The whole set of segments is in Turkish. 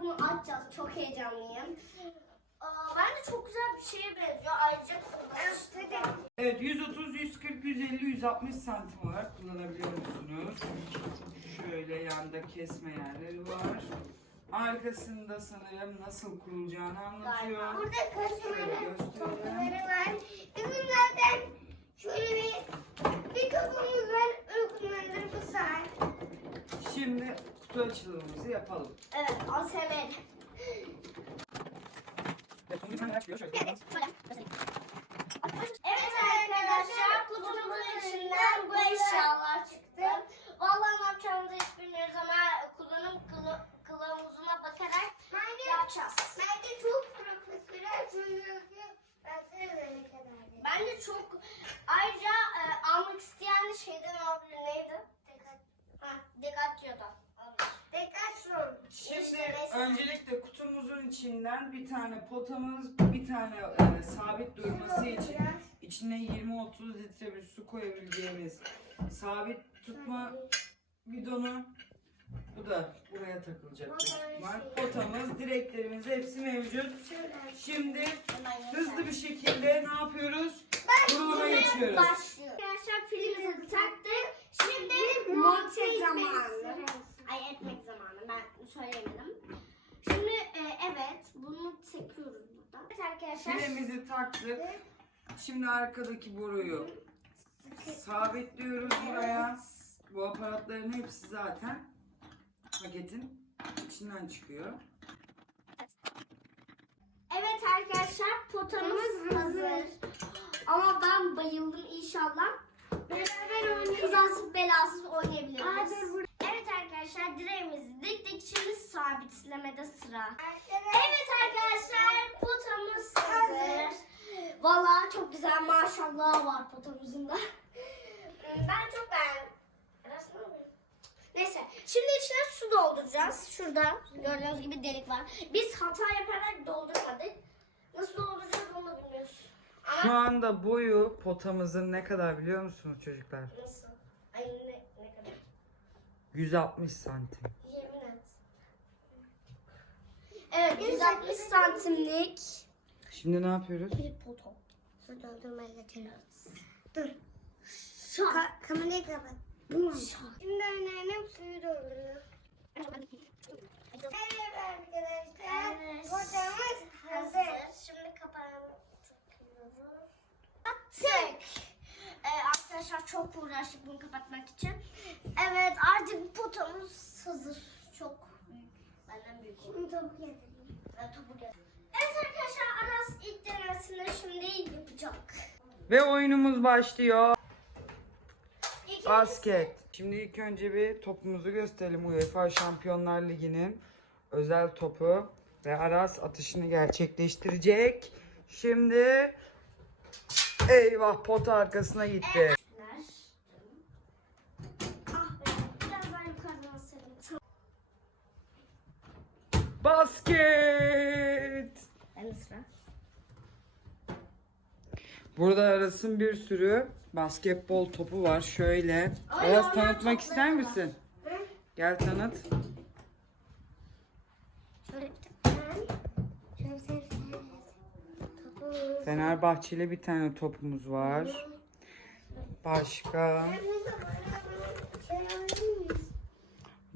bunu açacağız. Çok heyecanlıyım. Aa, bence çok güzel bir şeye benziyor. Ayrıca kullanışlı. Evet 130, 140, 150, 160 santim olarak kullanabiliyor musunuz? Şöyle yanda kesme yerleri var. Arkasında sanırım nasıl kurulacağını anlatıyor. Burada gösterelim. topları var. Bizim zaten şöyle bir, bir kapımız var. Öyle kullanılır bu saat. Şimdi kutu açılımımızı yapalım. Evet, ASMR. Evet. Evet arkadaşlar kutumuzun içinden bu eşyalar çıktı. Vallahi ne yapacağımızı hiç bilmiyoruz ama kullanım kılavuzuna bakarak yapacağız. Bence çok profesyonel çünkü ben sana ne kadar dedim. Bence çok ayrıca e, almak isteyen de şeyden alabilir. Neydi? Ha, Decathlon'dan alabilir. Decathlon. Şimdi İşte neyse. öncelikle kutumuzun içinden bir tane potamız, bir tane e, sabit durması için içine 20-30 litre bir su koyabileceğimiz sabit tutma bidonu. Bu da buraya takılacak büyük ihtimal. Potamız, direklerimiz hepsi mevcut. Şimdi hızlı bir şekilde ne yapıyoruz? Kuruluma geçiyoruz. Başlıyor. Arkadaşlar filmimizi taktık. Şimdi monte zamanı. Ay etmek zamanı. Ben söyleyemedim. Şimdi e, evet bunu çekiyoruz burada. Evet arkadaşlar. Filemizi taktık. Şimdi arkadaki boruyu sabitliyoruz buraya. Bu aparatların hepsi zaten paketin içinden çıkıyor. Evet arkadaşlar potamız hazır. Ama ben bayıldım inşallah. Beraber oynayacağız. Kazasız belasız oynayabiliriz. Evet arkadaşlar direğimizi diktik. Şimdi sabitlemede sıra. Evet arkadaşlar potamız hazır. Vallahi çok güzel maşallah var potamızın da. Ben çok beğendim. Neyse şimdi içine su dolduracağız. Şurada gördüğünüz gibi delik var. Biz hata yaparak doldurmadık. Nasıl dolduracağız onu bilmiyoruz. Şu anda boyu potamızın ne kadar biliyor musunuz çocuklar? nasıl? Ay ne? 160 santim. Yemin et. Evet 160 santimlik Şimdi ne yapıyoruz? bir poto. Su doldurmaya getiriyoruz. Dur. Şak. Ka kamerayı kapat. Şak. Şimdi anneannem suyu dolduruyor. Evet arkadaşlar. Evet. Potamız hazır. Hazır. Şimdi kapağını takıyoruz. Attık. Ee, arkadaşlar çok uğraştık bunu kapatmak için. Evet artık potamız hazır. Çok büyük. Benden büyük. Şimdi topu getireyim. Ben topu gel- Evet arkadaşlar Aras ilk denemesini şimdi yapacak. Ve oyunumuz başlıyor. İlk Basket. Şimdi ilk önce bir topumuzu gösterelim. UEFA Şampiyonlar Ligi'nin özel topu. Ve Aras atışını gerçekleştirecek. Şimdi eyvah pot arkasına gitti. Basket. Ben sıra. Burada Aras'ın bir sürü basketbol topu var. Şöyle. Ay, Aras tanıtmak ister misin? Gel tanıt. Fenerbahçeli bir tane topumuz var. Başka.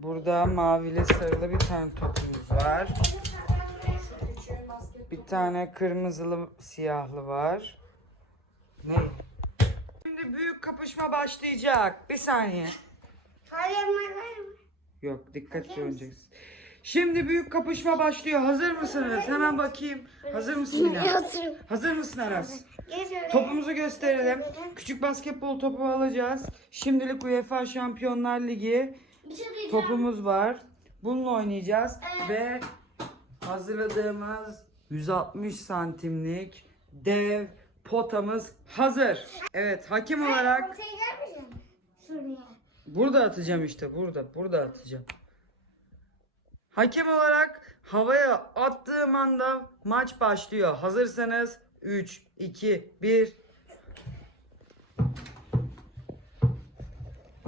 Burada mavili sarılı bir tane topumuz var. Bir tane kırmızılı siyahlı var. Ne? Şimdi büyük kapışma başlayacak. Bir saniye. Yok dikkatli oynayacaksın. Şimdi büyük kapışma başlıyor. Hazır mısınız? Hemen bakayım. Hazır mısın Mila? Hazır mısın Aras? Topumuzu gösterelim. Küçük basketbol topu alacağız. Şimdilik UEFA Şampiyonlar Ligi Bir şey diyeceğim. topumuz var. Bununla oynayacağız ve hazırladığımız 160 santimlik dev potamız hazır. Evet, hakim olarak burada atacağım işte, burada, burada atacağım. Hakem olarak havaya attığım anda maç başlıyor. Hazırsanız 3 2 1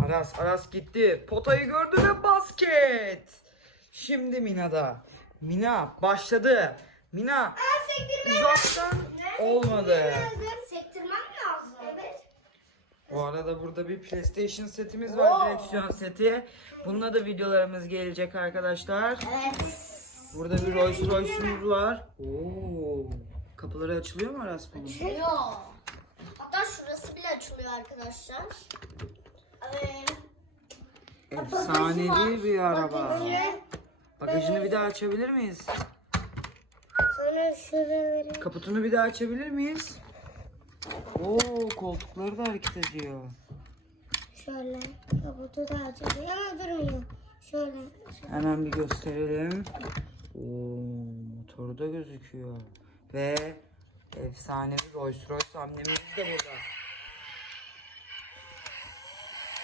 Aras Aras gitti. Potayı gördü ve basket. Şimdi Mina'da. Mina başladı. Mina uzaktan olmadı. Sektirmem lazım. Evet. Bu arada burada bir PlayStation setimiz var, direksiyon seti. Bununla da videolarımız gelecek arkadaşlar. Evet. Burada bir Rolls Royce'umuz var. Oo. Kapıları açılıyor mu Aras bunun? Açılıyor. Hatta şurası bile açılıyor arkadaşlar. Efsanevi bir araba. Bagajı. Bagajını bir daha açabilir miyiz? Sonra şuraları. Kaputunu bir daha açabilir miyiz? Oo, koltukları da hareket ediyor. Şöyle. Kabutu da açılıyor ama durmuyor. Şöyle. Hemen bir gösterelim. Oo, motoru da gözüküyor. Ve efsanevi Rolls Royce annemiz de burada.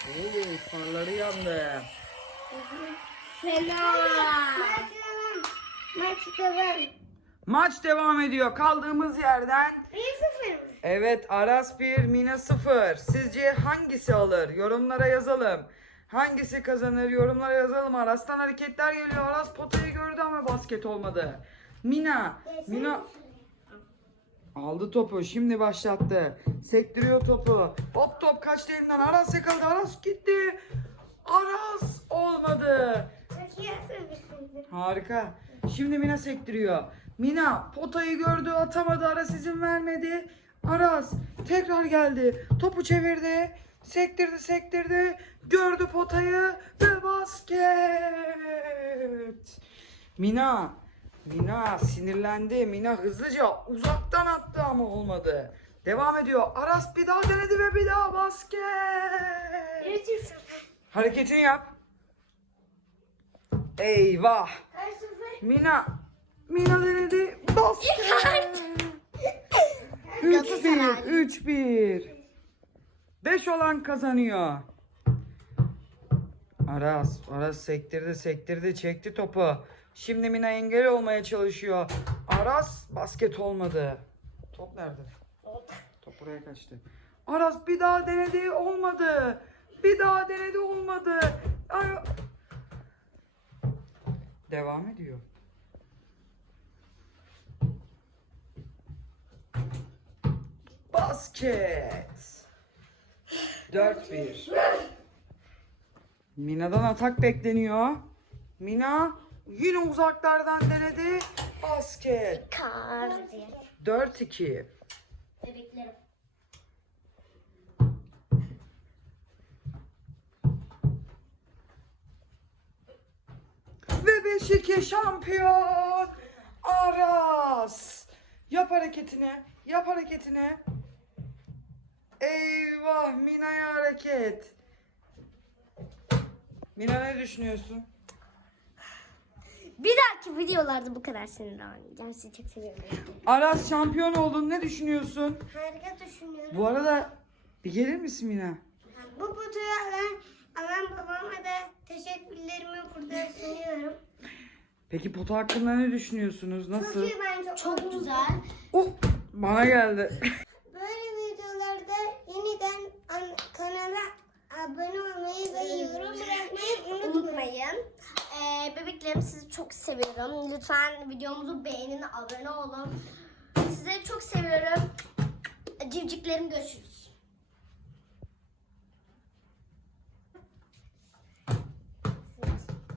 Oo, farları yandı. Fena. Maç devam. Maç devam. Maç devam ediyor. Kaldığımız yerden 1-0 mı? Evet Aras 1, Mina 0. Sizce hangisi alır? Yorumlara yazalım. Hangisi kazanır? Yorumlara yazalım. Aras'tan hareketler geliyor. Aras potayı gördü ama basket olmadı. Mina. Mina aldı topu. Şimdi başlattı. Sektiriyor topu. Hop top kaçtı elinden. Aras yakaladı. Aras gitti. Aras olmadı. Harika. Şimdi Mina sektiriyor. Mina potayı gördü atamadı Aras izin vermedi. Aras tekrar geldi. Topu çevirdi. Sektirdi sektirdi. Gördü potayı ve basket. Mina. Mina sinirlendi. Mina hızlıca uzaktan attı ama olmadı. Devam ediyor. Aras bir daha denedi ve bir daha basket. 3-0. Hareketini yap. Eyvah. Mina. Mina denedi. Basket. 3-1. 3-1. 5 olan kazanıyor. Aras. Aras sektirdi sektirdi çekti topu. Şimdi Mina engel olmaya çalışıyor. Aras basket olmadı. Top nerede? Top buraya kaçtı. Aras bir daha denedi olmadı. Bir daha denedi olmadı. Ay- Devam ediyor. Basket. 4-1. Mina'dan atak bekleniyor. Mina yine uzaklardan denedi. Basket. Diye. 4-2. Bebeklerim. Ve 5-2 şampiyon Aras. Yap hareketini. Yap hareketini. Eyvah Mina'ya hareket. Mina ne düşünüyorsun? Bir dahaki videolarda bu kadar seninle oynayacağım. Sizi çok seviyorum. Aras şampiyon oldun. Ne düşünüyorsun? Harika düşünüyorum. Bu arada bir gelir misin Mina? Bu kutuyu alan, alan babama da teşekkürlerimi burada sunuyorum. Peki pota hakkında ne düşünüyorsunuz? Çok Nasıl? iyi bence. Çok güzel. Oh, bana geldi. Bebeklerim sizi çok seviyorum. Lütfen videomuzu beğenin, abone olun. Sizi çok seviyorum. Civciklerim görüşürüz.